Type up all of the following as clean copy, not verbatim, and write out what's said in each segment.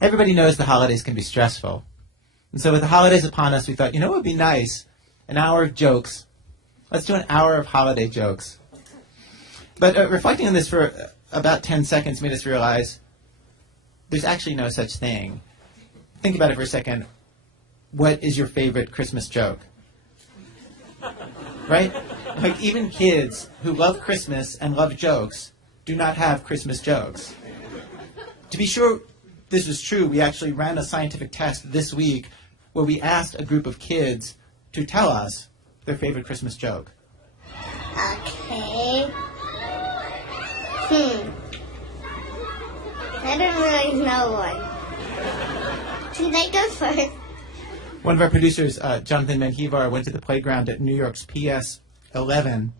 Everybody knows the holidays can be stressful. And so with the holidays upon us, we thought, what would be nice? An hour of jokes. Let's do an hour of holiday jokes. But reflecting on this for about 10 seconds made us realize there's actually no such thing. Think about it for a second. What is your favorite Christmas joke? Right? Like even kids who love Christmas and love jokes do not have Christmas jokes. To be sure this was true, we actually ran a scientific test this week where we asked a group of kids to tell us their favorite Christmas joke. Okay. I don't really know one. Should I go first? One of our producers, Jonathan Menjivar, went to the playground at New York's PS 11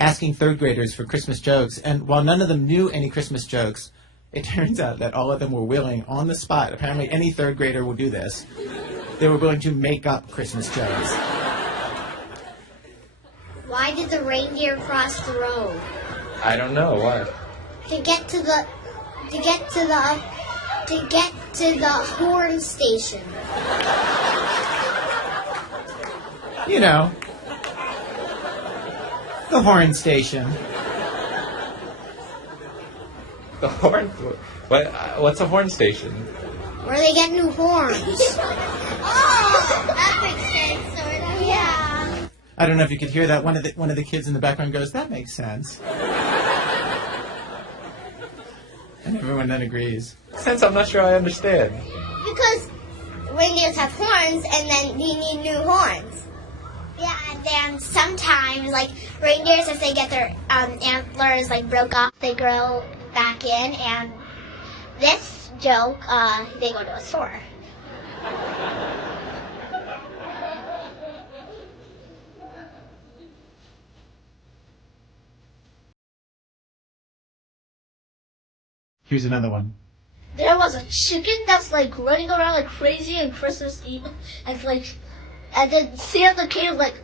asking third graders for Christmas jokes. And while none of them knew any Christmas jokes, it turns out that all of them were willing on the spot. Apparently any third grader will do this. They were willing to make up Christmas jokes. Why did the reindeer cross the road? I don't know. Why? To get to the horn station. You know, the horn station. The horn? What's a horn station? Where they get new horns. Oh, that makes sense, sort of. Yeah. I don't know if you could hear that. One of the kids in the background goes, "That makes sense." And everyone then agrees. Since I'm not sure I understand. Because reindeers have horns, and then you need new horns. Yeah, and then sometimes, like, reindeers, if they get their antlers, like, broke off, they grow back in, and this joke, they go to a store. Here's another one. There was a chicken that's like running around like crazy on Christmas Eve, and then Santa came like,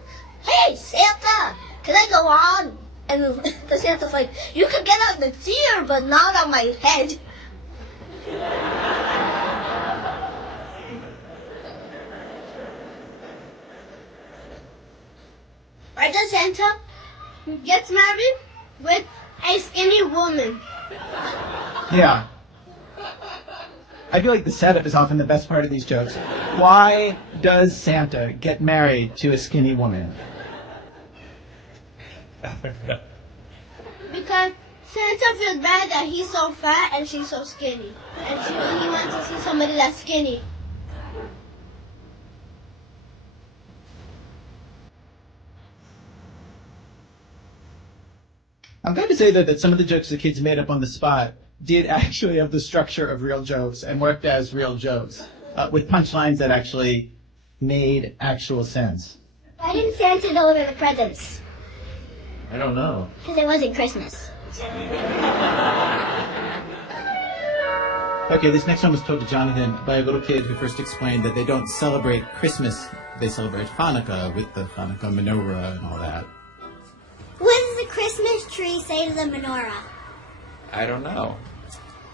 "Hey Santa, can I go on?" And the Santa's like, "You can get on the deer, but not on my head." Right, then Santa gets married with a skinny woman. Yeah. I feel like the setup is often the best part of these jokes. Why does Santa get married to a skinny woman? Because Santa feels bad that he's so fat and she's so skinny. And he wants to see somebody that's skinny. I'm glad to say that some of the jokes the kids made up on the spot did actually have the structure of real jokes and worked as real jokes, with punchlines that actually made actual sense. Why didn't Santa deliver the presents? I don't know. Because it wasn't Christmas. Okay, this next one was told to Jonathan by a little kid who first explained that they don't celebrate Christmas, they celebrate Hanukkah with the Hanukkah menorah and all that. What does the Christmas tree say to the menorah? I don't know.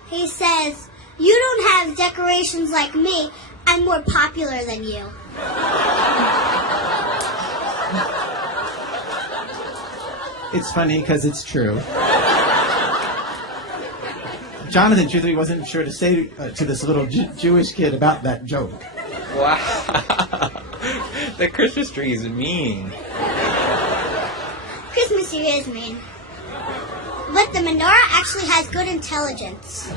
He says, "You don't have decorations like me. I'm more popular than you." It's funny because it's true. Jonathan truthfully wasn't sure to say to this little Jewish kid about that joke. Wow. The Christmas tree is mean. Christmas tree is mean. But the menorah actually has good intelligence.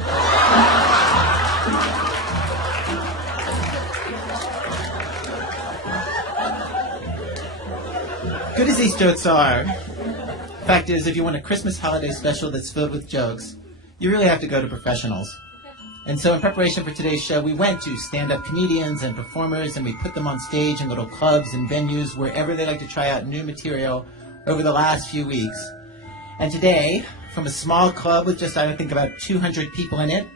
Good as these jokes are, fact is, if you want a Christmas holiday special that's filled with jokes, you really have to go to professionals. And so in preparation for today's show, we went to stand-up comedians and performers, and we put them on stage in little clubs and venues wherever they like to try out new material over the last few weeks. And today, from a small club with just, I think, about 200 people in it,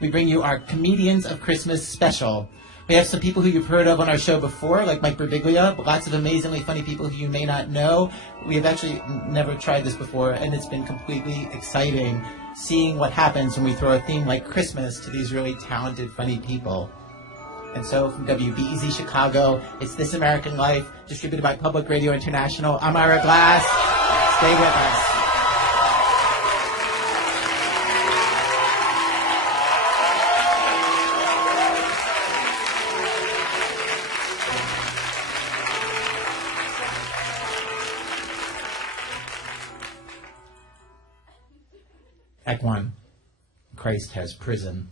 we bring you our Comedians of Christmas special We have some people who you've heard of on our show before, like Mike Birbiglia, but lots of amazingly funny people who you may not know. We have actually never tried this before, and it's been completely exciting seeing what happens when we throw a theme like Christmas to these really talented, funny people. And so from WBEZ Chicago, it's This American Life, distributed by Public Radio International. I'm Ira Glass. Stay with us. Act 1. Christ has prison.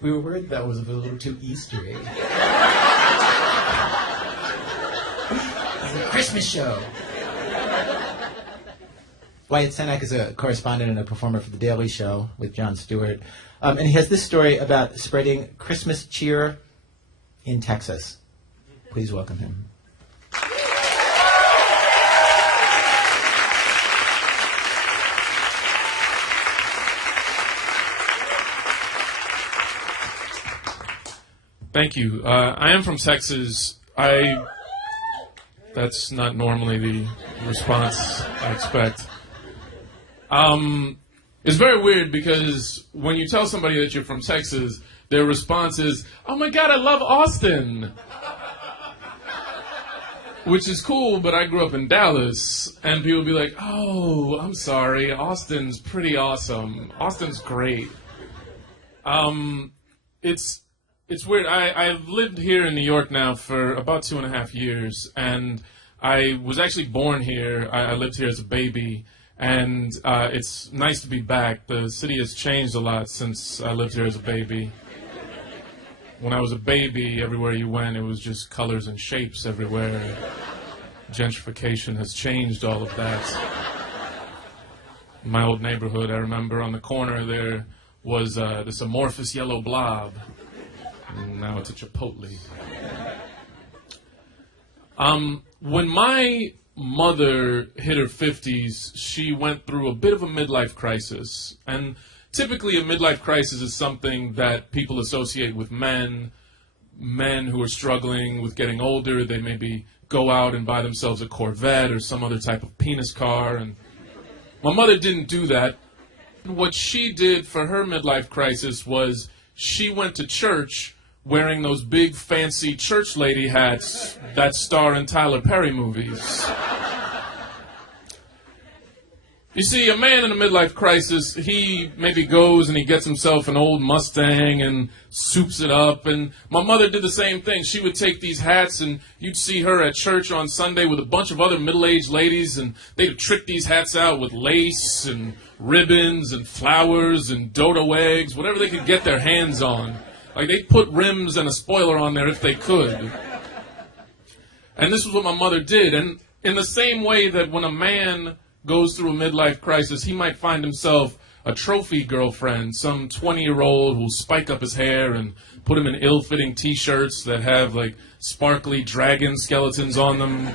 We were worried that was a little too Eastery. It's a Christmas show. Wyatt Cenac is a correspondent and a performer for The Daily Show with Jon Stewart. And he has this story about spreading Christmas cheer in Texas. Please welcome him. Thank you. I am from Texas. That's not normally the response I expect. It's very weird because when you tell somebody that you're from Texas, their response is, "Oh my God, I love Austin." Which is cool, but I grew up in Dallas, and people would be like, "Oh, I'm sorry, Austin's pretty awesome. Austin's great." It's weird. I've lived here in New York now for about 2.5 years, and I was actually born here. I lived here as a baby, and it's nice to be back. The city has changed a lot since I lived here as a baby. When I was a baby, everywhere you went, it was just colors and shapes everywhere. Gentrification has changed all of that. In my old neighborhood, I remember on the corner there was this amorphous yellow blob. Now it's a Chipotle. When my mother hit her 50s, she went through a bit of a midlife crisis. And typically a midlife crisis is something that people associate with men who are struggling with getting older. They maybe go out and buy themselves a Corvette or some other type of penis car. And my mother didn't do that. What she did for her midlife crisis was she went to church wearing those big fancy church lady hats that star in Tyler Perry movies. You see, a man in a midlife crisis, he maybe goes and he gets himself an old Mustang and soups it up. And my mother did the same thing. She would take these hats, and you'd see her at church on Sunday with a bunch of other middle-aged ladies, and they'd trick these hats out with lace and ribbons and flowers and dodo eggs, whatever they could get their hands on. Like, they'd put rims and a spoiler on there if they could. And this was what my mother did. And in the same way that when a man goes through a midlife crisis, he might find himself a trophy girlfriend, some 20-year-old who'll spike up his hair and put him in ill-fitting T-shirts that have, like, sparkly dragon skeletons on them.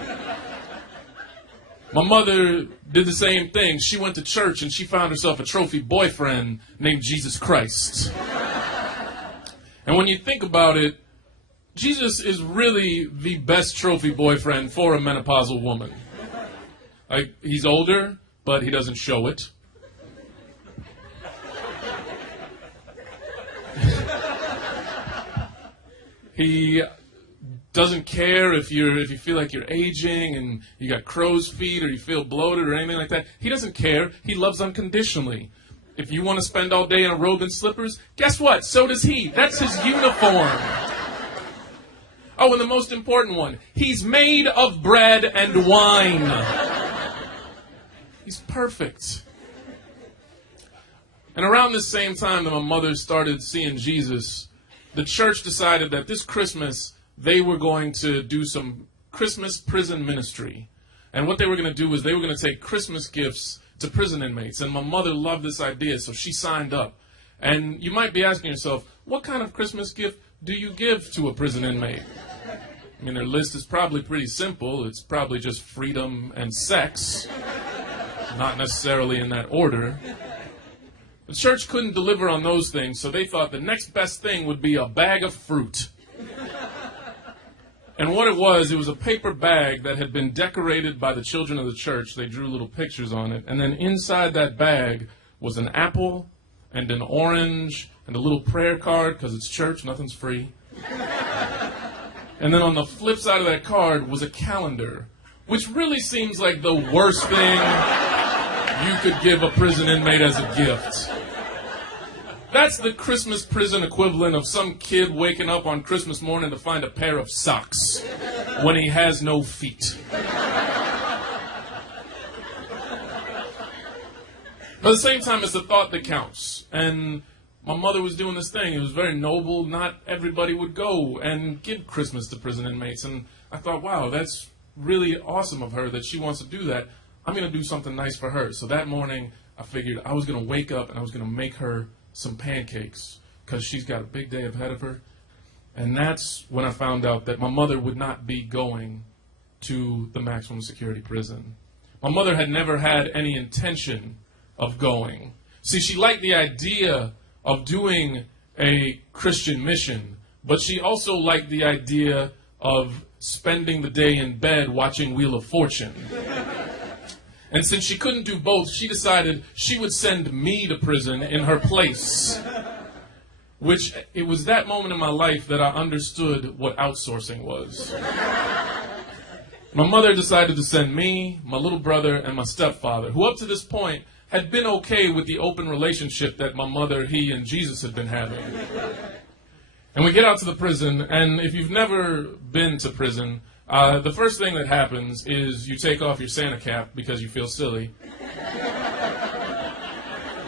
My mother did the same thing. She went to church and she found herself a trophy boyfriend named Jesus Christ. And when you think about it, Jesus is really the best trophy boyfriend for a menopausal woman. Like, he's older, but he doesn't show it. He doesn't care if you feel like you're aging and you got crow's feet or you feel bloated or anything like that. He doesn't care. He loves unconditionally. If you want to spend all day in a robe and slippers, guess what? So does he. That's his uniform. Oh, and the most important one. He's made of bread and wine. He's perfect. And around the same time that my mother started seeing Jesus, the church decided that this Christmas they were going to do some Christmas prison ministry. And what they were going to do was they were going to take Christmas gifts to prison inmates. And my mother loved this idea, so she signed up. And you might be asking yourself, what kind of Christmas gift do you give to a prison inmate? I mean, their list is probably pretty simple. It's probably just freedom and sex. not necessarily in that order. The church couldn't deliver on those things, so they thought the next best thing would be a bag of fruit. And what it was a paper bag that had been decorated by the children of the church. They drew little pictures on it. And then inside that bag was an apple and an orange and a little prayer card, because it's church, nothing's free. And then on the flip side of that card was a calendar, which really seems like the worst thing you could give a prison inmate as a gift. That's the Christmas prison equivalent of some kid waking up on Christmas morning to find a pair of socks when he has no feet. But at the same time, it's the thought that counts. And my mother was doing this thing. It was very noble. Not everybody would go and give Christmas to prison inmates. And I thought, wow, that's really awesome of her that she wants to do that. I'm going to do something nice for her. So that morning, I figured I was going to wake up and I was going to make her some pancakes, because she's got a big day ahead of her. And that's when I found out that my mother would not be going to the maximum security prison. My mother had never had any intention of going. See, she liked the idea of doing a Christian mission, but she also liked the idea of spending the day in bed watching Wheel of Fortune. And since she couldn't do both, she decided she would send me to prison in her place. Which, it was that moment in my life that I understood what outsourcing was. My mother decided to send me, my little brother, and my stepfather, who up to this point had been okay with the open relationship that my mother, he, and Jesus had been having. And we get out to the prison, and if you've never been to prison, the first thing that happens is you take off your Santa cap because you feel silly.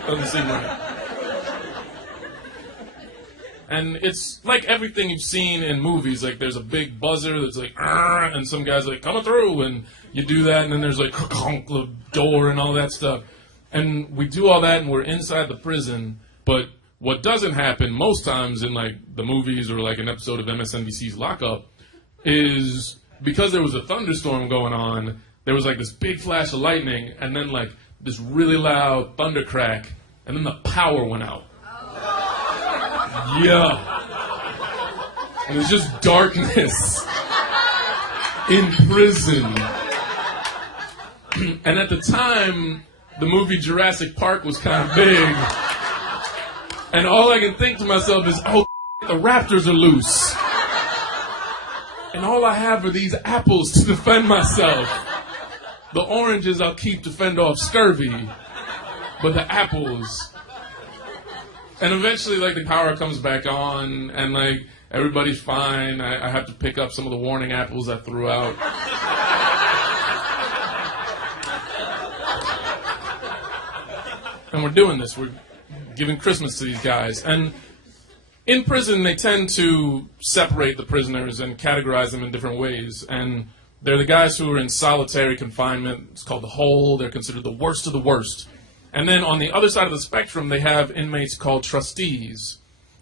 Doesn't seem right. And it's like everything you've seen in movies. Like, there's a big buzzer that's like, "Arr!" and some guy's like, "coming through," and you do that, and then there's like, "conk," the door and all that stuff. And we do all that, and we're inside the prison. But what doesn't happen most times in like the movies or like an episode of MSNBC's Lockup is, because there was a thunderstorm going on, there was like this big flash of lightning, and then like this really loud thunder crack, and then the power went out. Yeah. And it's just darkness in prison. And at the time, the movie Jurassic Park was kind of big. And all I can think to myself is, oh, the raptors are loose. And all I have are these apples to defend myself. The oranges I'll keep to fend off scurvy. But the apples. And eventually, like, the power comes back on, and, like, everybody's fine. I have to pick up some of the warning apples I threw out. And we're doing this. We're giving Christmas to these guys. And in prison, they tend to separate the prisoners and categorize them in different ways. And they're the guys who are in solitary confinement. It's called the hole. They're considered the worst of the worst. And then on the other side of the spectrum, they have inmates called trustees.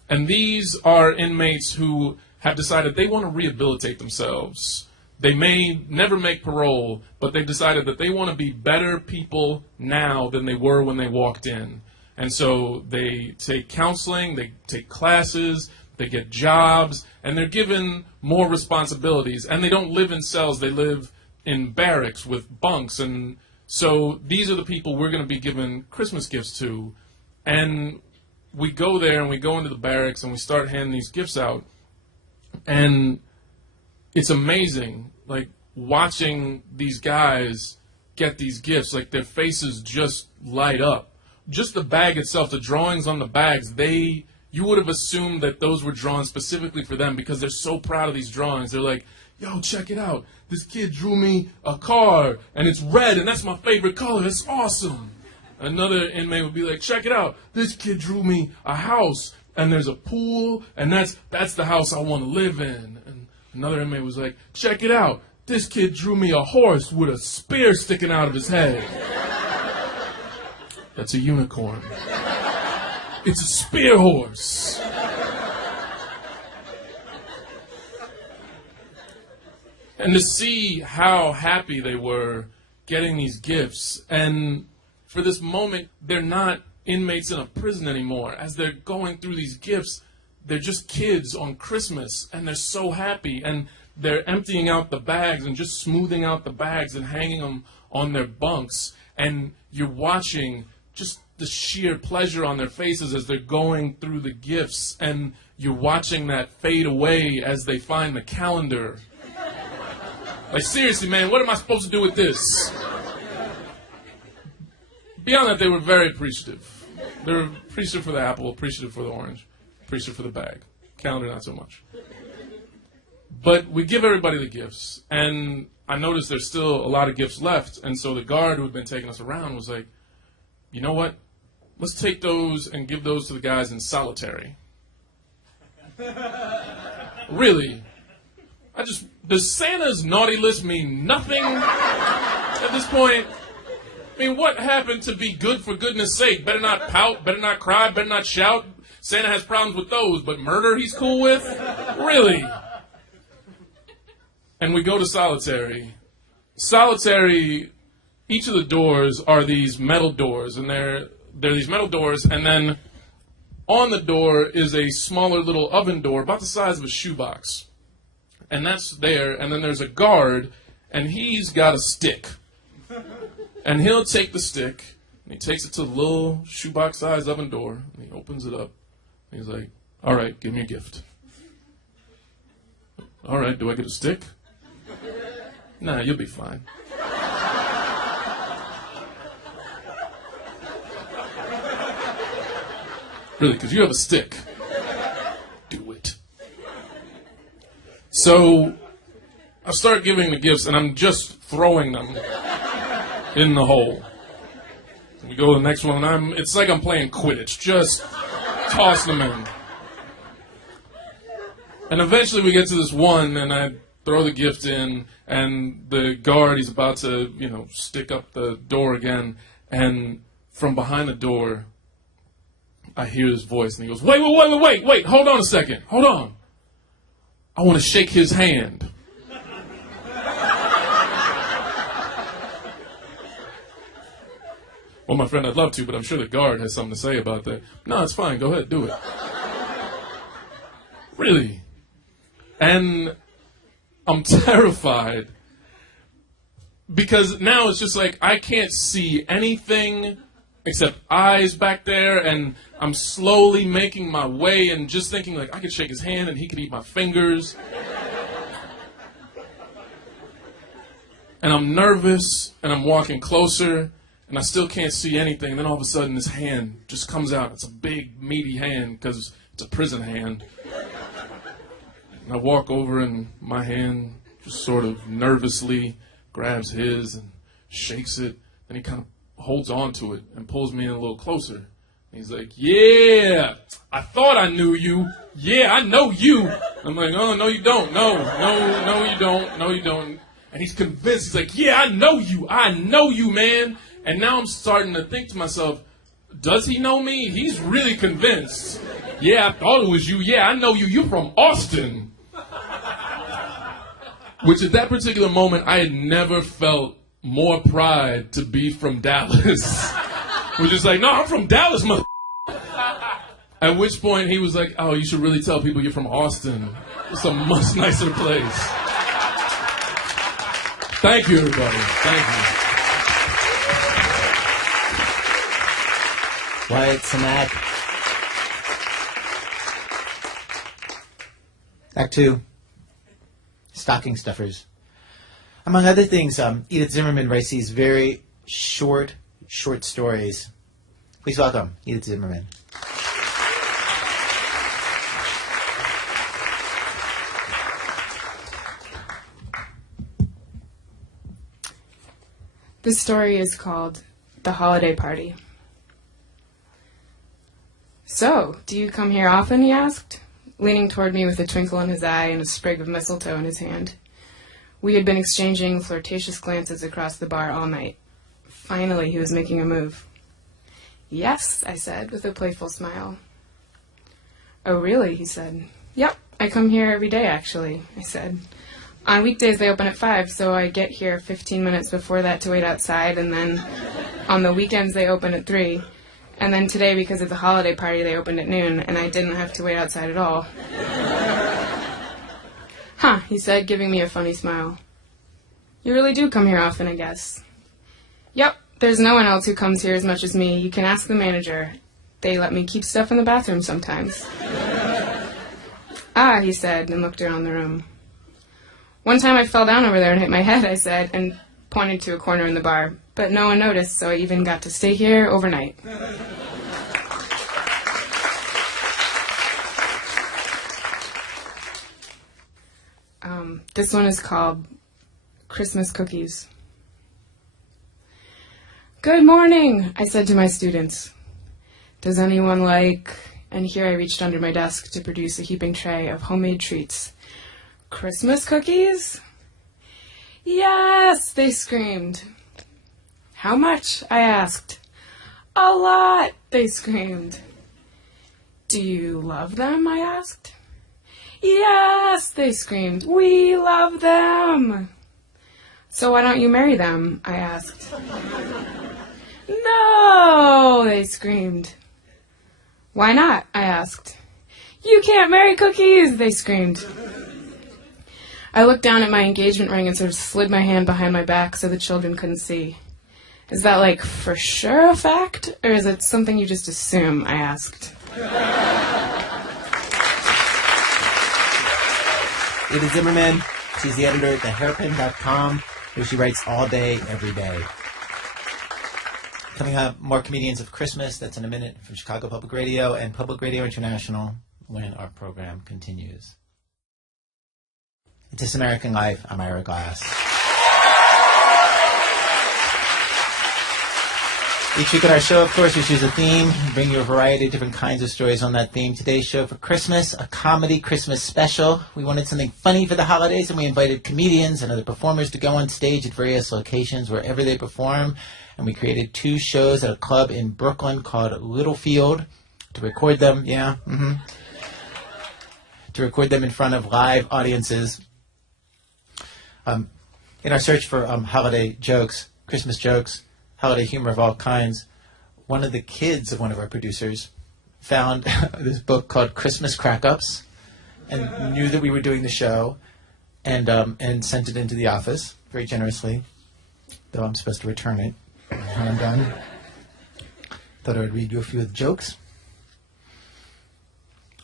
And these are inmates who have decided they want to rehabilitate themselves. They may never make parole, but they've decided that they want to be better people now than they were when they walked in. And so they take counseling, they take classes, they get jobs, and they're given more responsibilities. And they don't live in cells, they live in barracks with bunks. And so these are the people we're going to be giving Christmas gifts to. And we go there and we go into the barracks and we start handing these gifts out. And it's amazing, like, watching these guys get these gifts. Like, their faces just light up. Just the bag itself, the drawings on the bags, you would have assumed that those were drawn specifically for them because they're so proud of these drawings. They're like, yo, check it out. This kid drew me a car, and it's red, and that's my favorite color. It's awesome. Another inmate would be like, check it out. This kid drew me a house, and there's a pool, and that's the house I want to live in. And another inmate was like, check it out. This kid drew me a horse with a spear sticking out of his head. That's a unicorn. It's a spear horse. And to see how happy they were getting these gifts, and for this moment, they're not inmates in a prison anymore. As they're going through these gifts, they're just kids on Christmas, and they're so happy, and they're emptying out the bags and just smoothing out the bags and hanging them on their bunks, and you're watching just the sheer pleasure on their faces as they're going through the gifts, and you're watching that fade away as they find the calendar. Like, seriously, man, what am I supposed to do with this? Beyond that, they were very appreciative. They were appreciative for the apple, appreciative for the orange, appreciative for the bag. Calendar, not so much. But we give everybody the gifts, and I noticed there's still a lot of gifts left, and so the guard who had been taking us around was like, you know what? Let's take those and give those to the guys in solitary. Really? Does Santa's naughty list mean nothing at this point? I mean, what happened to be good for goodness sake? Better not pout, better not cry, better not shout. Santa has problems with those, but murder he's cool with? Really? And we go to solitary. Solitary, each of the doors are these metal doors, and they're these metal doors, and then on the door is a smaller little oven door about the size of a shoebox. And that's there, and then there's a guard, and he's got a stick. And he'll take the stick, and he takes it to the little shoebox-sized oven door, and he opens it up, and he's like, all right, give me a gift. All right, do I get a stick? Nah, you'll be fine. Really, because you have a stick. Do it. So I start giving the gifts, and I'm just throwing them in the hole. We go to the next one, and it's like I'm playing Quidditch, just tossing them in. And eventually we get to this one, and I throw the gift in, and the guard, he's about to, stick up the door again, and from behind the door, I hear his voice, and he goes, wait, hold on a second, hold on. I want to shake his hand. Well, my friend, I'd love to, but I'm sure the guard has something to say about that. No, it's fine, go ahead, do it. Really? And I'm terrified because now it's just like I can't see anything except eyes back there, and I'm slowly making my way and just thinking like I could shake his hand and he could eat my fingers. And I'm nervous and I'm walking closer and I still can't see anything. And then all of a sudden this hand just comes out. It's a big meaty hand because it's a prison hand. And I walk over and my hand just sort of nervously grabs his and shakes it. And he kind of holds on to it and pulls me in a little closer. And he's like, yeah, I thought I knew you. Yeah, I know you. I'm like, oh, no, you don't. No, you don't. No, you don't. And he's convinced. He's like, yeah, I know you. I know you, man. And now I'm starting to think to myself, does he know me? He's really convinced. Yeah, I thought it was you. Yeah, I know you. You're from Austin. Which at that particular moment, I had never felt more pride to be from Dallas. Which is like, no, I'm from Dallas, mother. At which point he was like, oh, you should really tell people you're from Austin. It's a much nicer place. Thank you, everybody. Thank you. Wyatt Cenac. Act 2. Stocking stuffers. Among other things, Edith Zimmerman writes these very short stories. Please welcome Edith Zimmerman. This story is called The Holiday Party. So, do you come here often, he asked, leaning toward me with a twinkle in his eye and a sprig of mistletoe in his hand. We had been exchanging flirtatious glances across the bar all night. Finally, he was making a move. Yes, I said, with a playful smile. Oh, really, he said. Yep, I come here every day, actually, I said. On weekdays, they open at 5, so I get here 15 minutes before that to wait outside, and then On the weekends, they open at 3. And then today, because of the holiday party, they opened at noon, and I didn't have to wait outside at all. Huh, he said, giving me a funny smile. You really do come here often, I guess. Yep, there's no one else who comes here as much as me. You can ask the manager. They let me keep stuff in the bathroom sometimes. Ah, he said, and looked around the room. One time I fell down over there and hit my head, I said, and pointed to a corner in the bar. But no one noticed, so I even got to stay here overnight. This one is called Christmas Cookies. Good morning, I said to my students. Does anyone like... And here I reached under my desk to produce a heaping tray of homemade treats. Christmas cookies? Yes, they screamed. How much? I asked. A lot, they screamed. Do you love them? I asked. Yes, they screamed. We love them. So why don't you marry them? I asked. No, they screamed. Why not? I asked. You can't marry cookies, they screamed. I looked down at my engagement ring and sort of slid my hand behind my back so the children couldn't see. Is that like for sure a fact, or is it something you just assume? I asked. Ada Zimmerman, she's the editor at thehairpin.com, where she writes all day, every day. Coming up, more Comedians of Christmas. That's in a minute from Chicago Public Radio and Public Radio International when our program continues. It's This American Life. I'm Ira Glass. Each week on our show, of course, we choose a theme and bring you a variety of different kinds of stories on that theme. Today's show for Christmas, a comedy Christmas special. We wanted something funny for the holidays, and we invited comedians and other performers to go on stage at various locations wherever they perform. And we created 2 shows at a club in Brooklyn called Littlefield to record them, to record them in front of live audiences. In our search for holiday jokes, Christmas jokes, holiday humor of all kinds, one of the kids of one of our producers found this book called Christmas Crack-Ups and knew that we were doing the show and sent it into the office very generously, though I'm supposed to return it when I'm done. Thought I would read you a few of the jokes.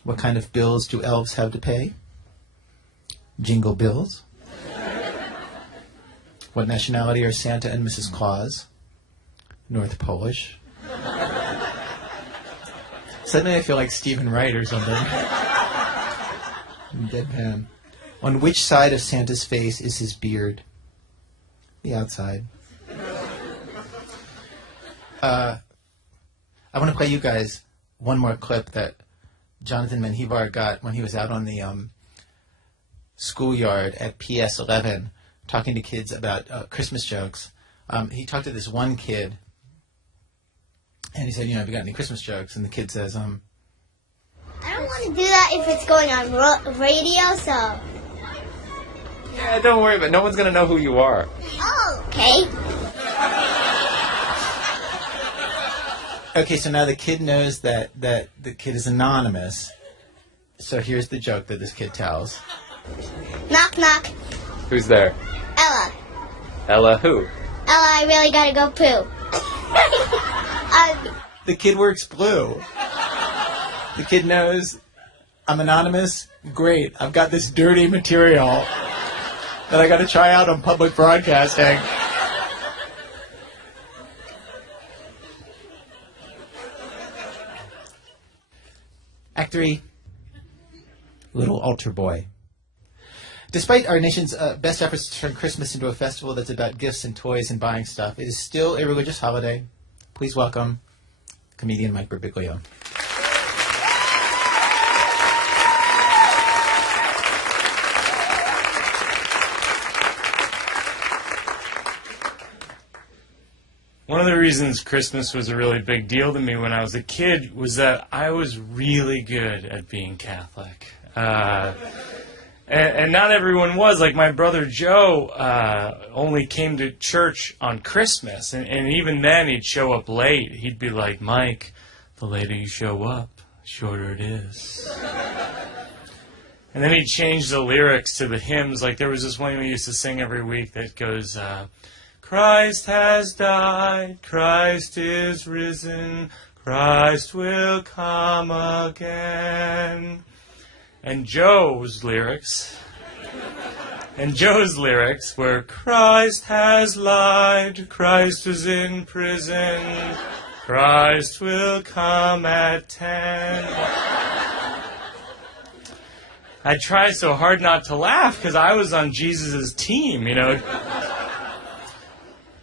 What kind of bills do elves have to pay? Jingle bills. What nationality are Santa and Mrs. Claus? North Polish. Suddenly I feel like Stephen Wright or something. Deadpan. On which side of Santa's face is his beard? The outside. I want to play you guys one more clip that Jonathan Menjivar got when he was out on the schoolyard at PS 11 talking to kids about Christmas jokes. He talked to this one kid, and he said, have you got any Christmas jokes? And the kid says, I don't want to do that if it's going on radio, so... Yeah, don't worry about it. No one's going to know who you are. Oh, okay. Okay, so now the kid knows that the kid is anonymous. So here's the joke that this kid tells. Knock, knock. Who's there? Ella. Ella who? Ella, I really gotta go poo. The kid works blue. The kid knows I'm anonymous. Great, I've got this dirty material that I got to try out on public broadcasting. Act 3, Little Altar Boy. Despite our nation's best efforts to turn Christmas into a festival that's about gifts and toys and buying stuff, it is still a religious holiday. Please welcome comedian Mike Birbiglio. One of the reasons Christmas was a really big deal to me when I was a kid was that I was really good at being Catholic. And not everyone was. Like my brother Joe only came to church on Christmas. And even then he'd show up late. He'd be like, Mike, the later you show up, the shorter it is. And then he'd change the lyrics to the hymns. Like there was this one we used to sing every week that goes, Christ has died, Christ is risen, Christ will come again. And Joe's lyrics were, Christ has lied, Christ is in prison, Christ will come at 10. I tried so hard not to laugh because I was on Jesus' team, you know.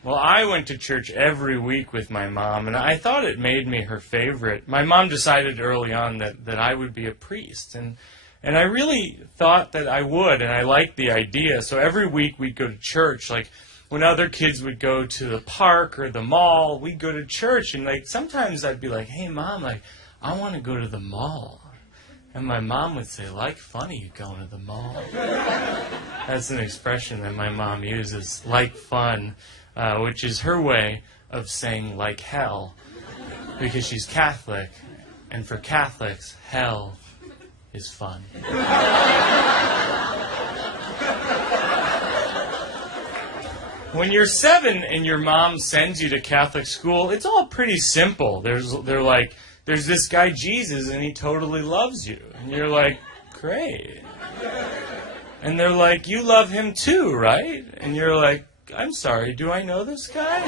Well, I went to church every week with my mom, and I thought it made me her favorite. My mom decided early on that I would be a priest, and I really thought that I would, and I liked the idea. So every week we'd go to church. Like when other kids would go to the park or the mall, we'd go to church, and like sometimes I'd be like, hey, Mom, like I want to go to the mall. And my mom would say, like funny you going to the mall. That's an expression that my mom uses, like fun. Which is her way of saying like hell, because she's Catholic, and for Catholics, hell is fun. When you're 7 and your mom sends you to Catholic school, it's all pretty simple. There's this guy Jesus, and he totally loves you. And you're like, great. And they're like, you love him too, right? And you're like, I'm sorry, do I know this guy?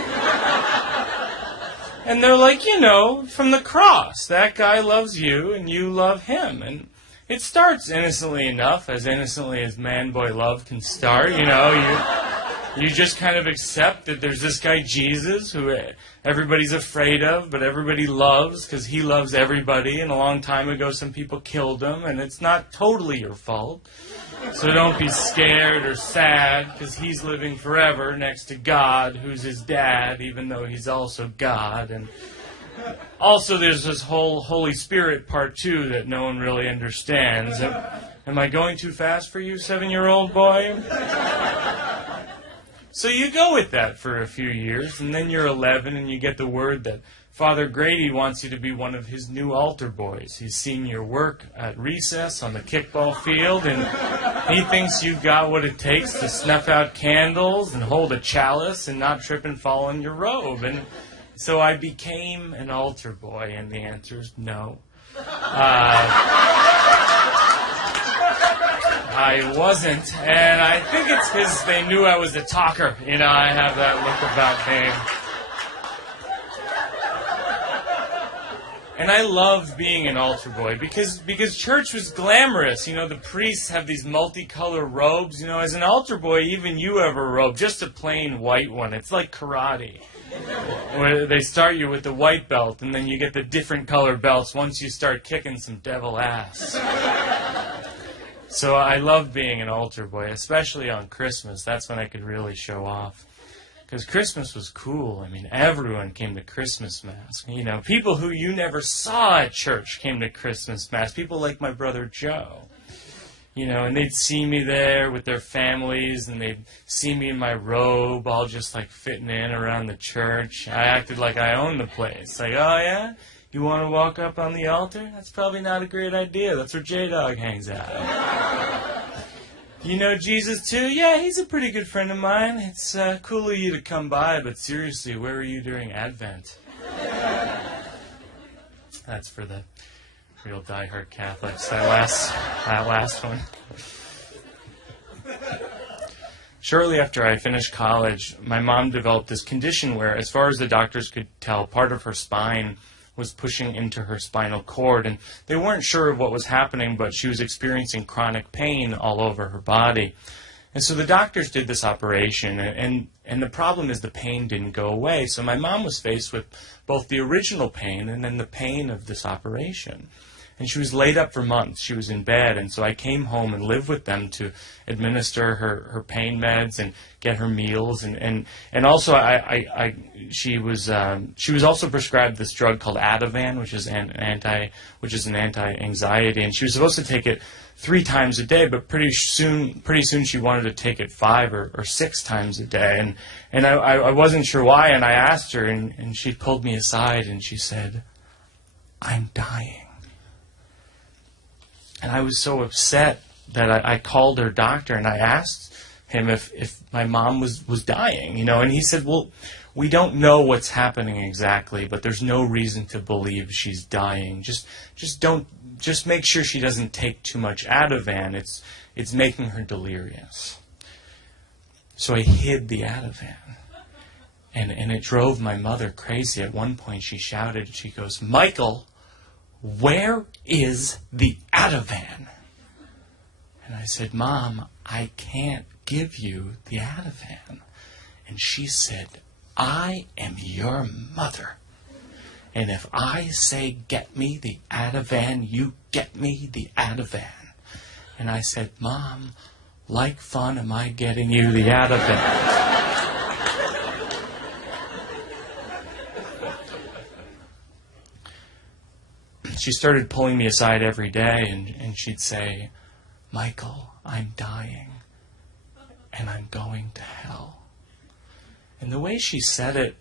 And they're like, you know, from the cross. That guy loves you and you love him. And it starts innocently enough, as innocently as man-boy love can start. You know, you just kind of accept that there's this guy Jesus who everybody's afraid of, but everybody loves because he loves everybody. And a long time ago, some people killed him, and it's not totally your fault. So don't be scared or sad, because he's living forever next to God, who's his dad, even though he's also God. And also there's this whole Holy Spirit part, too, that no one really understands. Am I going too fast for you, 7-year-old boy? So you go with that for a few years, and then you're 11, and you get the word that Father Grady wants you to be one of his new altar boys. He's seen your work at recess on the kickball field, and he thinks you've got what it takes to snuff out candles and hold a chalice and not trip and fall in your robe. And so I became an altar boy, and the answer is no. I wasn't, and I think it's because they knew I was a talker. You know, I have that look about me. And I loved being an altar boy because church was glamorous. You know, the priests have these multicolored robes. You know, as an altar boy, even you have a robe, just a plain white one. It's like karate, where they start you with the white belt, and then you get the different color belts once you start kicking some devil ass. So I loved being an altar boy, especially on Christmas. That's when I could really show off. Because Christmas was cool. I mean, everyone came to Christmas Mass. You know, people who you never saw at church came to Christmas Mass. People like my brother Joe. You know, and they'd see me there with their families, and they'd see me in my robe, all just like fitting in around the church. I acted like I owned the place. Like, oh yeah? You want to walk up on the altar? That's probably not a great idea. That's where J-Dog hangs out. You know Jesus too? Yeah, he's a pretty good friend of mine. It's cool of you to come by, but seriously, where were you during Advent? That's for the real diehard Catholics, that last one. Shortly after I finished college, my mom developed this condition where, as far as the doctors could tell, part of her spine was pushing into her spinal cord, and they weren't sure of what was happening, but she was experiencing chronic pain all over her body. And so the doctors did this operation, and the problem is the pain didn't go away. So my mom was faced with both the original pain and then the pain of this operation. And she was laid up for months. She was in bed, and so I came home and lived with them to administer her pain meds and get her meals, and also she was also prescribed this drug called Ativan, which is an anti-anxiety, and she was supposed to take it 3 times a day, but pretty soon she wanted to take it 5 or 6 times a day, and I wasn't sure why, and I asked her, and she pulled me aside and she said, "I'm dying." And I was so upset that I called her doctor and I asked him if my mom was dying, and he said, "Well, we don't know what's happening exactly, but there's no reason to believe she's dying. Just make sure she doesn't take too much Ativan. It's making her delirious." So I hid the Ativan. And it drove my mother crazy. At one point she shouted, she goes, "Michael, where is the Ativan?" And I said, "Mom, I can't give you the Ativan." And she said, "I am your mother. And if I say get me the Ativan, you get me the Ativan." And I said, "Mom, like fun am I getting you the Ativan?" She started pulling me aside every day, and she'd say, "Michael, I'm dying, and I'm going to hell." And the way she said it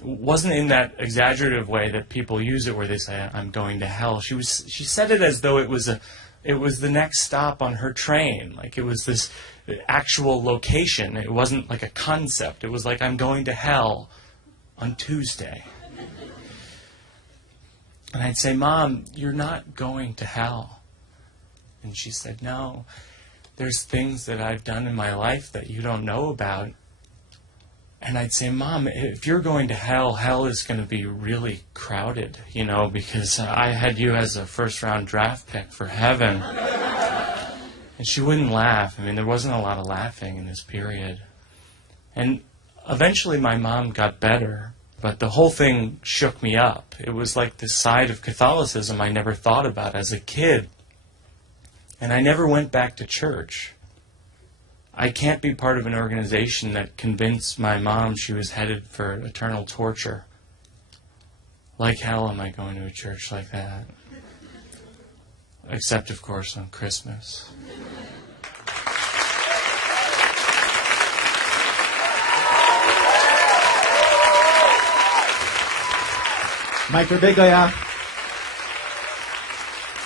wasn't in that exaggerative way that people use it, where they say, "I'm going to hell." She said it as though it was the next stop on her train, like it was this actual location. It wasn't like a concept. It was like, "I'm going to hell on Tuesday." And I'd say, "Mom, you're not going to hell." And she said, "No, there's things that I've done in my life that you don't know about." And I'd say, "Mom, if you're going to hell, hell is going to be really crowded, because I had you as a first-round draft pick for heaven." And she wouldn't laugh. I mean, there wasn't a lot of laughing in this period. And eventually my mom got better. But the whole thing shook me up. It was like this side of Catholicism I never thought about as a kid. And I never went back to church. I can't be part of an organization that convinced my mom she was headed for eternal torture. Like hell am I going to a church like that? Except, of course, on Christmas. Mike Birbiglia.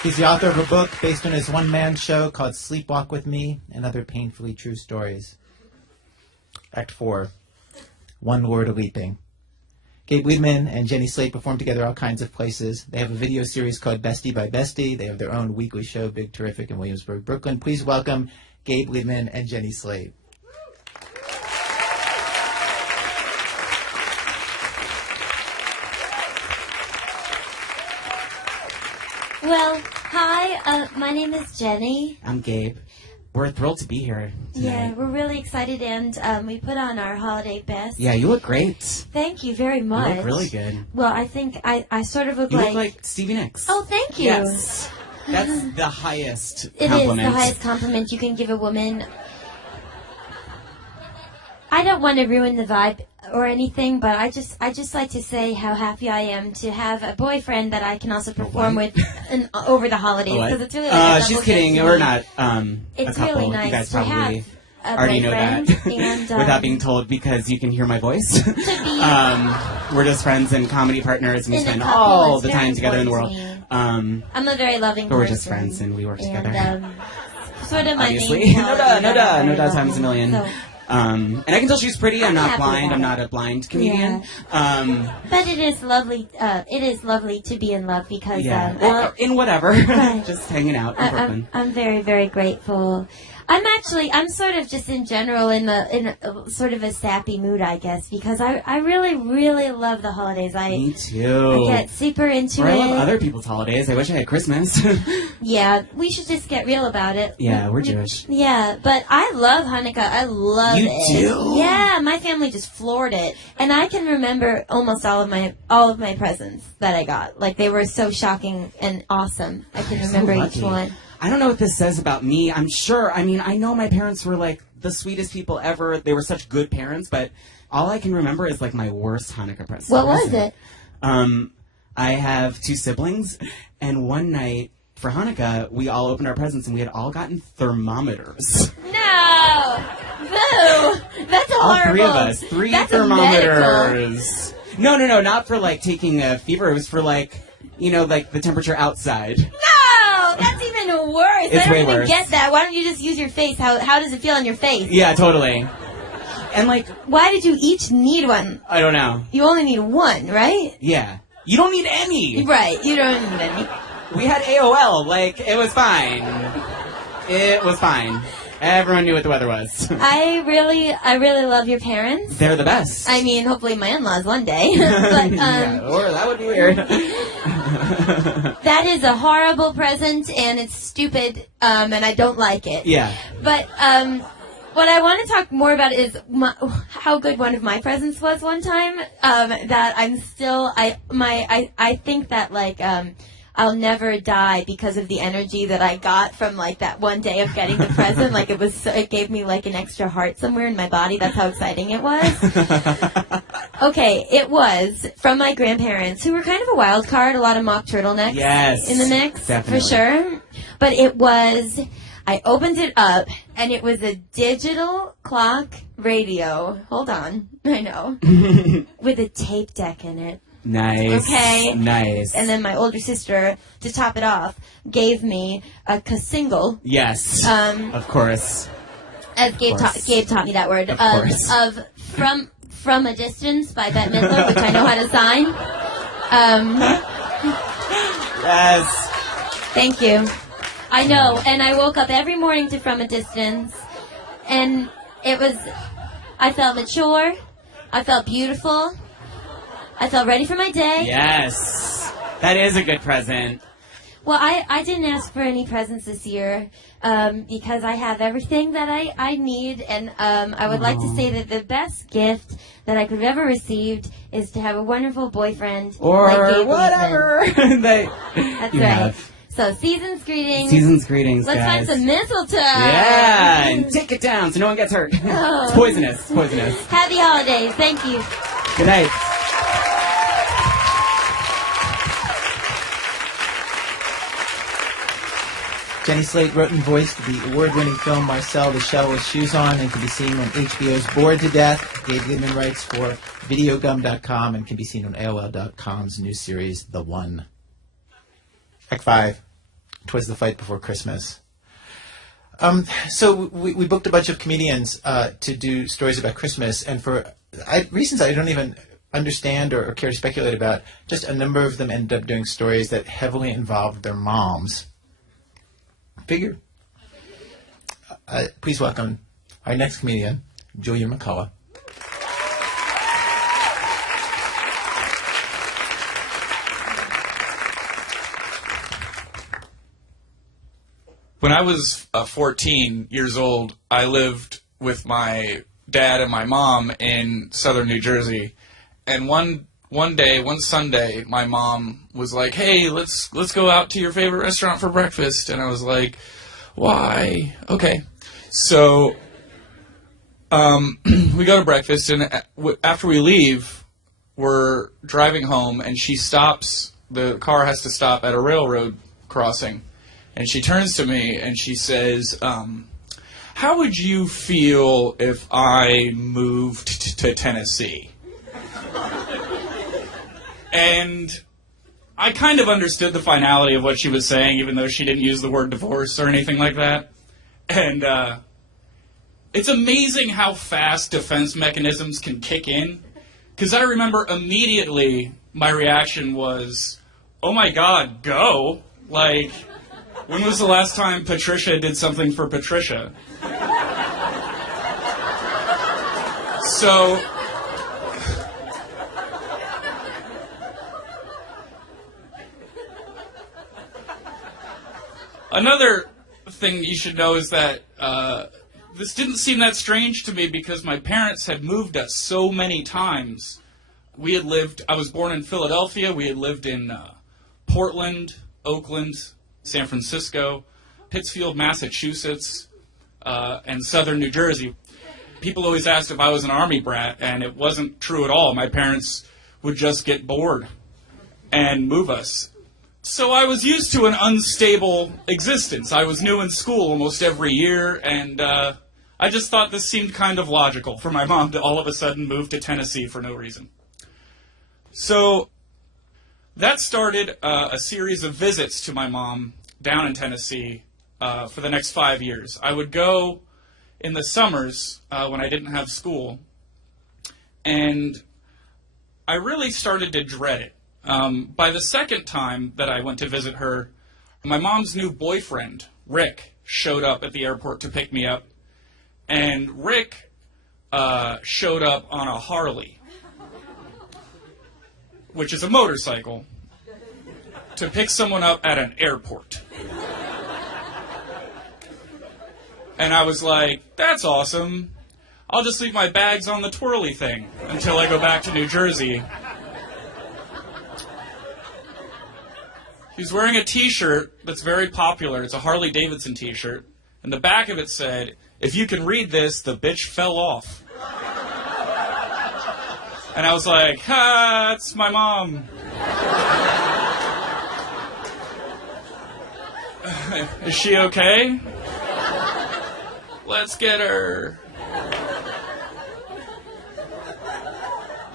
He's the author of a book based on his one-man show called Sleepwalk With Me and Other Painfully True Stories. Act 4, One Word of Weeping. Gabe Wiedemann and Jenny Slate perform together all kinds of places. They have a video series called Bestie by Bestie. They have their own weekly show, Big Terrific, in Williamsburg, Brooklyn. Please welcome Gabe Wiedemann and Jenny Slate. Well, hi, my name is Jenny. I'm Gabe. We're thrilled to be here tonight. Yeah, we're really excited, and we put on our holiday best. Yeah, you look great. Thank you very much. You look really good. Well, I think I sort of look You like... look like Stevie Nicks. Oh, thank you. Yes. That's the highest It compliment. is the highest compliment you can give a woman. I don't want to ruin the vibe or anything, but I just like to say how happy I am to have a boyfriend that I can also perform with over the holidays, because it's really like a she's double kidding. date. We're not It's a couple. really nice You guys to probably have a already know that boyfriend, and, without being told, because you can hear my voice. We're just friends and comedy partners, and we In a spend couple, all it's the very time together in the world. important to me. I'm a very loving But we're person. just friends and we work together. Sort of my Obviously. main No quality duh, that I'm no very duh times a loving. million. So, and I can tell she's pretty. I'm not happy blind. about I'm it. not a blind comedian. but it is lovely. It is lovely to be in love because Yeah. Or in whatever. Right. Just hanging out in Brooklyn. I'm very, very grateful. I'm sort of just in general in a sort of a sappy mood, I guess, because I really, really love the holidays. Me too. I get super into Or it. I love other people's holidays. I wish I had Christmas. Yeah, we should just get real about it. Yeah, we're Jewish. Yeah, but I love Hanukkah. I love You it. do? Yeah, my family just floored it, and I can remember almost all of my presents that I got. Like they were so shocking and awesome. I can remember so each lucky. one. I don't know what this says about me. I'm sure. I mean, I know my parents were like the sweetest people ever. They were such good parents, but all I can remember is like my worst Hanukkah present. What was it? I have 2 siblings, and one night for Hanukkah, we all opened our presents, and we had all gotten thermometers. No! Boo! That's All horrible. 3 of us. 3 That's medical. thermometers. No, not for like taking a fever. It was for like, like the temperature outside. No! That's even worse. It's I don't way even worse. get that. Why don't you just use your face? How does it feel on your face? Yeah, totally. And like, Why did you each need one? I don't know. You only need one, right? Yeah. You don't need any. Right. You don't need any. We had AOL. Like, it was fine. It was fine. Everyone knew what the weather was. I really love your parents. They're the best. I mean, hopefully my in-laws one day. But yeah, or that would be weird. that is a horrible present, and it's stupid, and I don't like it. Yeah. But what I want to talk more about is how good one of my presents was one time. That I'm still I think that like I'll never die because of the energy that I got from like that one day of getting the present. Like it gave me like an extra heart somewhere in my body. That's how exciting it was. Okay, it was from my grandparents, who were kind of a wild card. A lot of mock turtlenecks in the mix, definitely. for sure. But it was. I opened it up, and it was a digital clock radio. Hold on, I know, with a tape deck in it. Nice. Okay. Nice. And then my older sister, to top it off, gave me a single. Yes. Of course. As Gabe taught me that word. Of course. Of From a Distance by Bette Midler, which I know how to sign. Yes. Thank you. I know, and I woke up every morning to From a Distance, and I felt mature, I felt beautiful, I felt ready for my day. Yes. That is a good present. Well, I didn't ask for any presents this year, because I have everything that I need, and I would like to say that the best gift that I could have ever received is to have a wonderful boyfriend. Or like Gabe whatever. That's you right. have. So, season's greetings. Season's greetings, Let's guys. find some mistletoe. Yeah, and take it down so no one gets hurt. Oh. It's poisonous. It's poisonous. Happy holidays. Thank you. Good night. Jenny Slate wrote and voiced the award-winning film Marcel the Shell with Shoes On and can be seen on HBO's Bored to Death. Dave Goodman writes for Videogum.com and can be seen on AOL.com's new series, The One. Act 5, 'Twas the Fight Before Christmas. So we booked a bunch of comedians to do stories about Christmas, and for reasons I don't even understand or care to speculate about, just a number of them ended up doing stories that heavily involved their moms. Figure. Please welcome our next comedian, Julia McCullough. When I was 14 years old, I lived with my dad and my mom in southern New Jersey. And one Sunday, my mom was like, "Hey, let's go out to your favorite restaurant for breakfast." And I was like, "Why?" Okay. So we go to breakfast, and after we leave, we're driving home, and she stops. The car has to stop at a railroad crossing. And she turns to me and she says, "How would you feel if I moved to Tennessee?" And I kind of understood the finality of what she was saying, even though she didn't use the word divorce or anything like that. And it's amazing how fast defense mechanisms can kick in. Because I remember immediately my reaction was, "Oh my God, go." Like, When was the last time Patricia did something for Patricia? So, another thing you should know is that this didn't seem that strange to me because my parents had moved us so many times. I was born in Philadelphia. We had lived in Portland, Oakland, San Francisco, Pittsfield, Massachusetts, and southern New Jersey. People always asked if I was an Army brat, and it wasn't true at all. My parents would just get bored and move us. So I was used to an unstable existence. I was new in school almost every year, and I just thought this seemed kind of logical for my mom to all of a sudden move to Tennessee for no reason. So that started a series of visits to my mom down in Tennessee for the next 5 years. I would go in the summers when I didn't have school, and I really started to dread it. By the second time that I went to visit her, my mom's new boyfriend, Rick, showed up at the airport to pick me up, and Rick showed up on a Harley, which is a motorcycle, to pick someone up at an airport. And I was like, that's awesome. I'll just leave my bags on the twirly thing until I go back to New Jersey. He's wearing a t-shirt that's very popular. It's a Harley Davidson t-shirt. And the back of it said, if you can read this, the bitch fell off. And I was like, ha, it's my mom. Is she okay? Let's get her.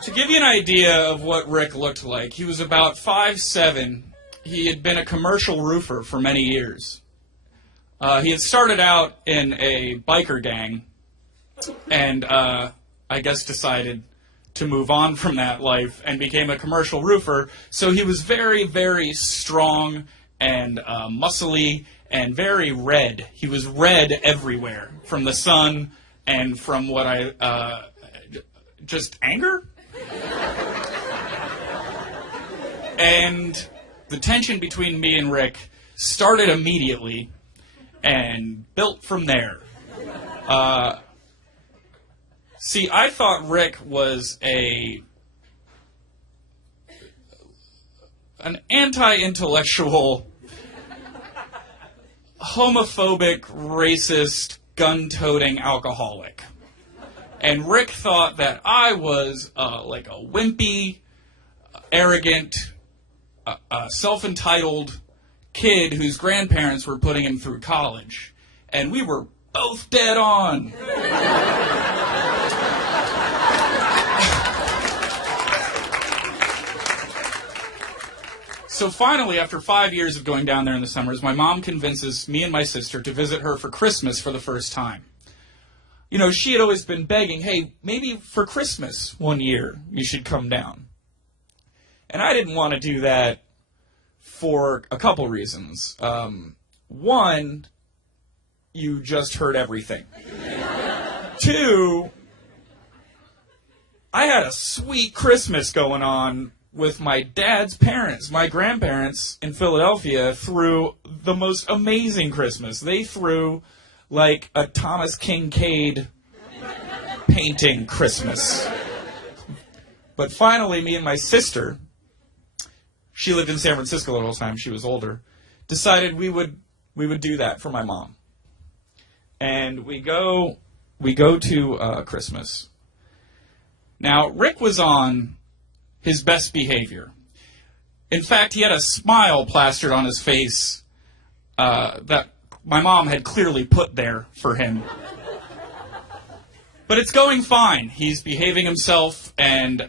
To give you an idea of what Rick looked like, he was about 5'7". He had been a commercial roofer for many years. He had started out in a biker gang and I guess decided to move on from that life and became a commercial roofer. So he was very, very strong and muscly and very red. He was red everywhere from the sun and from what just anger? And the tension between me and Rick started immediately and built from there. See, I thought Rick was an anti-intellectual, homophobic, racist, gun-toting alcoholic. And Rick thought that I was like a wimpy, arrogant, self-entitled kid whose grandparents were putting him through college. And we were both dead on. So finally, after 5 years of going down there in the summers, my mom convinces me and my sister to visit her for Christmas for the first time. You know, she had always been begging, hey, maybe for Christmas one year you should come down. And I didn't want to do that for a couple reasons. One, you just heard everything. Two, I had a sweet Christmas going on with my dad's parents. My grandparents in Philadelphia threw the most amazing Christmas. They threw like a Thomas Kincaid painting Christmas. But finally, me and my sister, she lived in San Francisco the whole time, she was older, decided we would do that for my mom. And we go to Christmas. Now, Rick was on his best behavior. In fact, he had a smile plastered on his face that my mom had clearly put there for him. But it's going fine. He's behaving himself, and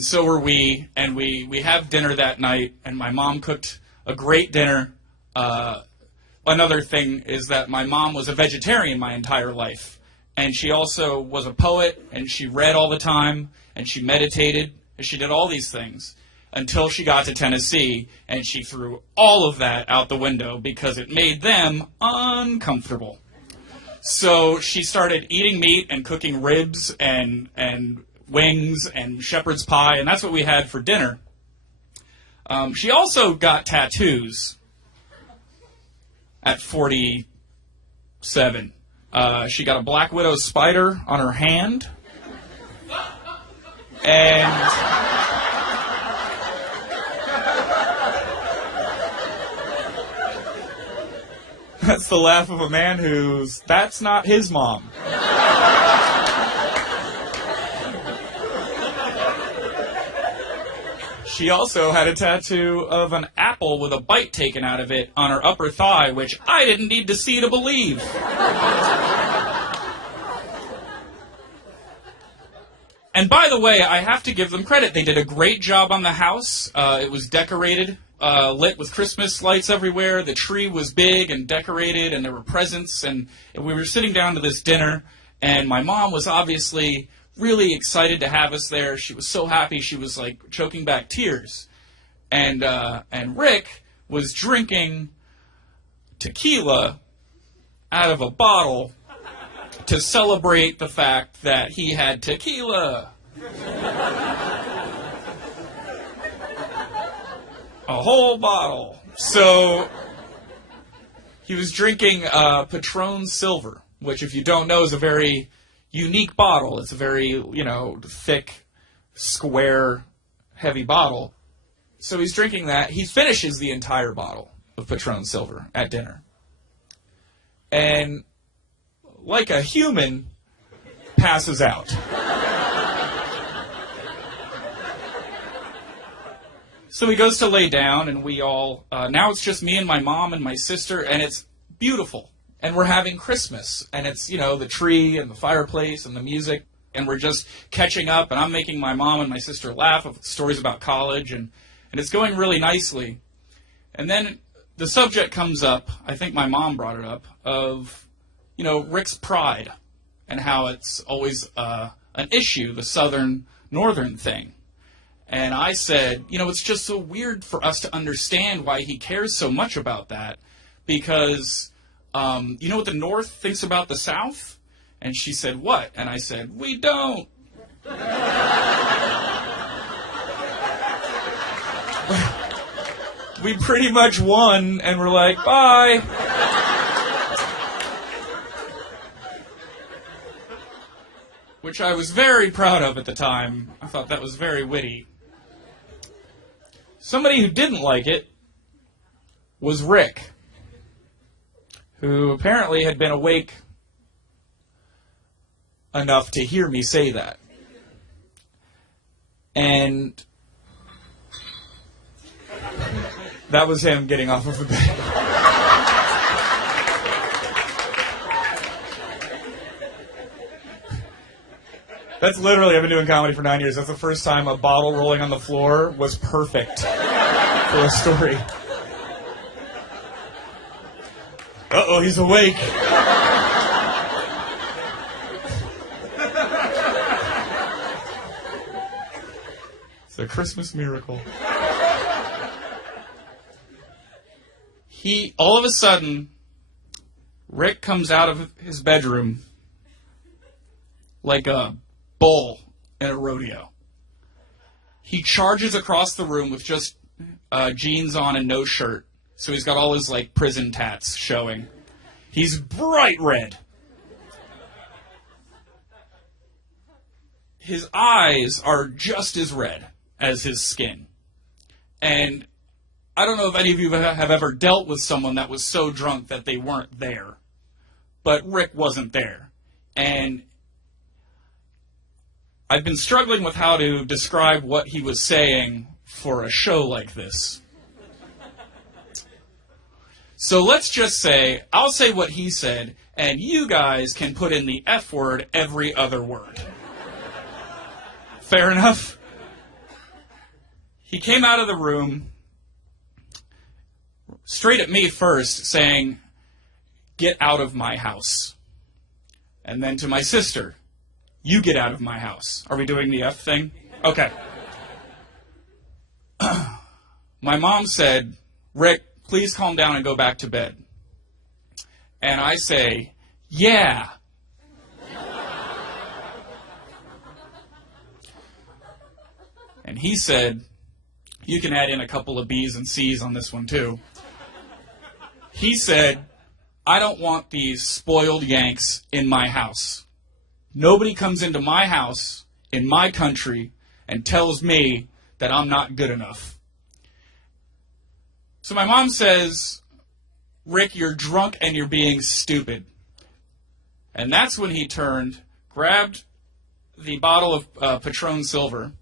so are we. And we have dinner that night, and my mom cooked a great dinner. Another thing is that my mom was a vegetarian my entire life. And she also was a poet, and she read all the time, and she meditated, and she did all these things. until she got to Tennessee, and she threw all of that out the window because it made them uncomfortable. So she started eating meat and cooking ribs and wings and shepherd's pie, and that's what we had for dinner. She also got tattoos at 47. She got a Black Widow spider on her hand. And that's the laugh of a man that's not his mom. She also had a tattoo of an apple with a bite taken out of it on her upper thigh, which I didn't need to see to believe. And by the way, I have to give them credit. They did a great job on the house. It was decorated, lit with Christmas lights everywhere. The tree was big and decorated, and there were presents. And we were sitting down to this dinner, and my mom was obviously really excited to have us there. She was so happy. She was like choking back tears. And Rick was drinking tequila out of a bottle to celebrate the fact that he had tequila. A whole bottle. So he was drinking Patron Silver, which, if you don't know, is a very unique bottle. It's a very, thick, square, heavy bottle. So he's drinking that. He finishes the entire bottle of Patron Silver at dinner. And like a human, passes out. So he goes to lay down, and we all, now it's just me and my mom and my sister, and it's beautiful. And we're having Christmas, and it's, the tree and the fireplace and the music, and we're just catching up, and I'm making my mom and my sister laugh with stories about college, and it's going really nicely. And then the subject comes up, I think my mom brought it up, of Rick's pride and how it's always an issue, the southern-northern thing. And I said, it's just so weird for us to understand why he cares so much about that, because you know what the North thinks about the South? And she said, what? And I said, we don't. We pretty much won, and we're like, bye. Which I was very proud of at the time. I thought that was very witty. Somebody who didn't like it was Rick, who apparently had been awake enough to hear me say that. And that was him getting off of the bed. That's literally, I've been doing comedy for 9 years. That's the first time a bottle rolling on the floor was perfect for a story. Uh-oh, he's awake. It's a Christmas miracle. All of a sudden, Rick comes out of his bedroom like a bull in a rodeo. He charges across the room with just jeans on and no shirt. So he's got all his prison tats showing. He's bright red. His eyes are just as red as his skin. And I don't know if any of you have ever dealt with someone that was so drunk that they weren't there. But Rick wasn't there. And I've been struggling with how to describe what he was saying for a show like this. So let's just say, I'll say what he said, and you guys can put in the F word every other word. Fair enough? He came out of the room, straight at me first, saying, "Get out of my house." And then to my sister, "You get out of my house." Are we doing the F thing? Okay. my mom said, "Rick, please calm down and go back to bed." And I say, "Yeah." And he said, "You can add in a couple of B's and C's on this one too." He said, "I don't want these spoiled Yanks in my house. Nobody comes into my house, in my country, and tells me that I'm not good enough." So my mom says, "Rick, you're drunk and you're being stupid." And that's when he turned, grabbed the bottle of Patron Silver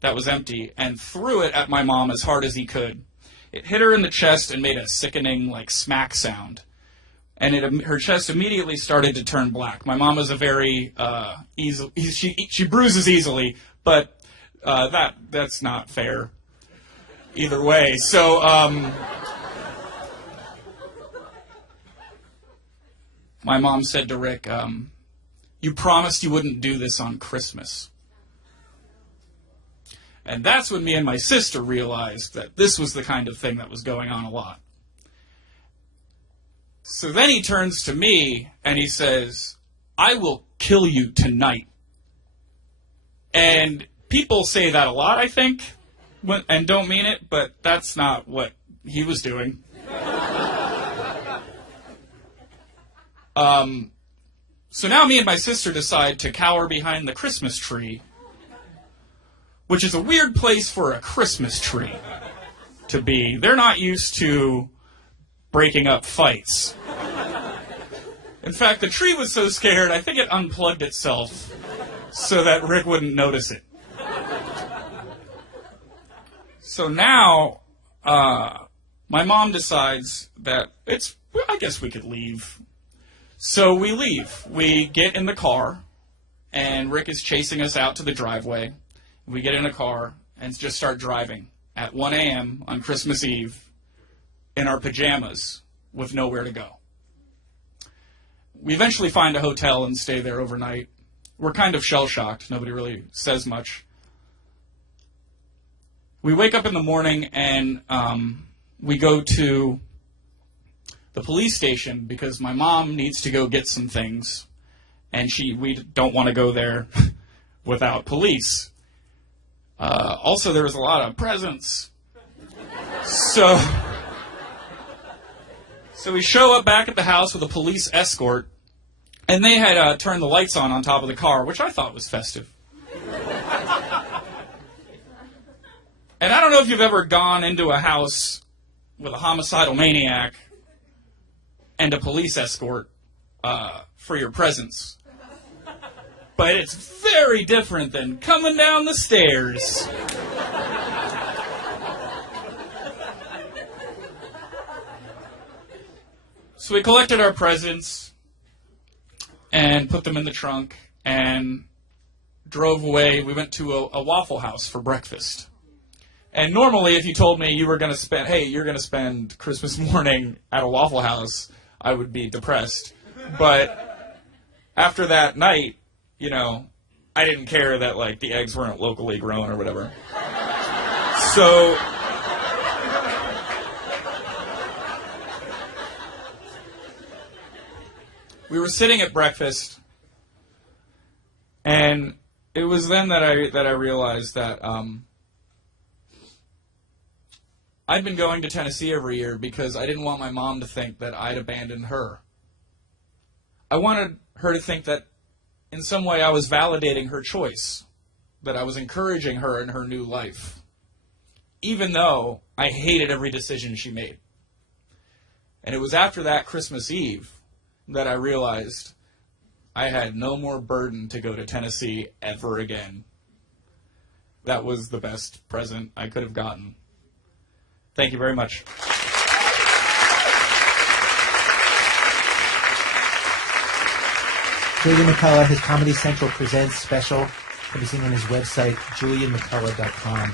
that was empty, and threw it at my mom as hard as he could. It hit her in the chest and made a sickening, like, smack sound. And her chest immediately started to turn black. My mom is a very she bruises easily, but that's not fair either way. So my mom said to Rick, "You promised you wouldn't do this on Christmas." And that's when me and my sister realized that this was the kind of thing that was going on a lot. So then he turns to me and he says, "I will kill you tonight." And people say that a lot, I think, and don't mean it, but that's not what he was doing. So now me and my sister decide to cower behind the Christmas tree, which is a weird place for a Christmas tree to be. They're not used to breaking up fights. In fact, the tree was so scared, I think it unplugged itself so that Rick wouldn't notice it. So now, my mom decides that I guess we could leave. So we leave. We get in the car, and Rick is chasing us out to the driveway. We get in a car and just start driving at 1 a.m. on Christmas Eve in our pajamas with nowhere to go. We eventually find a hotel and stay there overnight. We're kind of shell-shocked. Nobody really says much. We wake up in the morning and we go to the police station because my mom needs to go get some things, and we don't want to go there without police. Also, there was a lot of presents. So we show up back at the house with a police escort, and they had turned the lights on top of the car, which I thought was festive. And I don't know if you've ever gone into a house with a homicidal maniac and a police escort for your presents. But it's very different than coming down the stairs. So we collected our presents and put them in the trunk and drove away. We went to a Waffle House for breakfast. And normally, if you told me you're going to spend Christmas morning at a Waffle House, I would be depressed. But after that night, I didn't care that, the eggs weren't locally grown or whatever. So we were sitting at breakfast, and it was then that I realized that I'd been going to Tennessee every year because I didn't want my mom to think that I'd abandoned her. I wanted her to think that in some way I was validating her choice, that I was encouraging her in her new life, even though I hated every decision she made. And it was after that Christmas Eve that I realized I had no more burden to go to Tennessee ever again. That was the best present I could have gotten. Thank you very much. Julian McCullough, his Comedy Central Presents special can be seen on his website, julianmccullough.com.